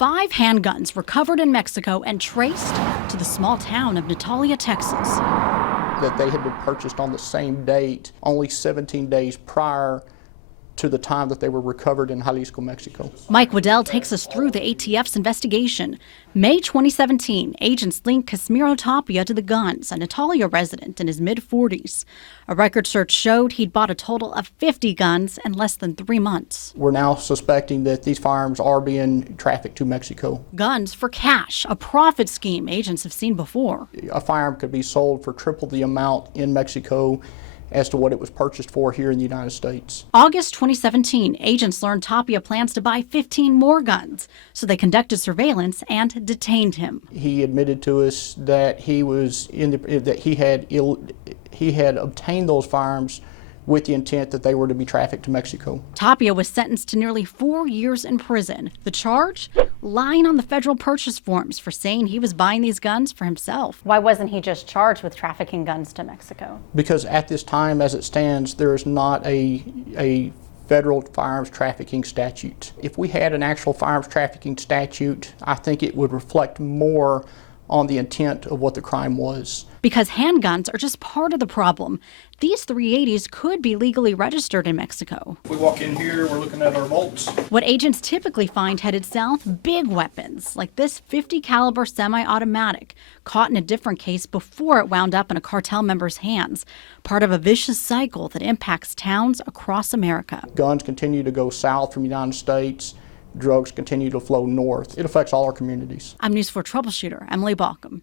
5 handguns recovered in Mexico and traced to the small town of Natalia, Texas. That they had been purchased on the same date, only 17 days prior to the time that they were recovered in Jalisco, Mexico. Mike Waddell takes us through the ATF's investigation. May 2017, agents linked Casimiro Tapia to the guns, a Natalia resident in his mid-40s. A record search showed he'd bought a total of 50 guns in less than 3 months. We're now suspecting that these firearms are being trafficked to Mexico. Guns for cash, a profit scheme agents have seen before. A firearm could be sold for triple the amount in Mexico as to what it was purchased for here in the United States. August 2017, agents learned Tapia plans to buy 15 more guns, so they conducted surveillance and detained him. He admitted to us that he had obtained those firearms with the intent that they were to be trafficked to Mexico. Tapia was sentenced to nearly 4 years in prison. The charge? Lying on the federal purchase forms for saying he was buying these guns for himself. Why wasn't he just charged with trafficking guns to Mexico? Because at this time, as it stands, there is not a federal firearms trafficking statute. If we had an actual firearms trafficking statute, I think it would reflect more on the intent of what the crime was. Because handguns are just part of the problem. These .380s could be legally registered in Mexico. If we walk in here, we're looking at our bolts. What agents typically find headed south, big weapons, like this 50 caliber semi-automatic, caught in a different case before it wound up in a cartel member's hands, part of a vicious cycle that impacts towns across America. Guns continue to go south from the United States. Drugs continue to flow north. It affects all our communities. I'm News 4 troubleshooter Emily Balcom.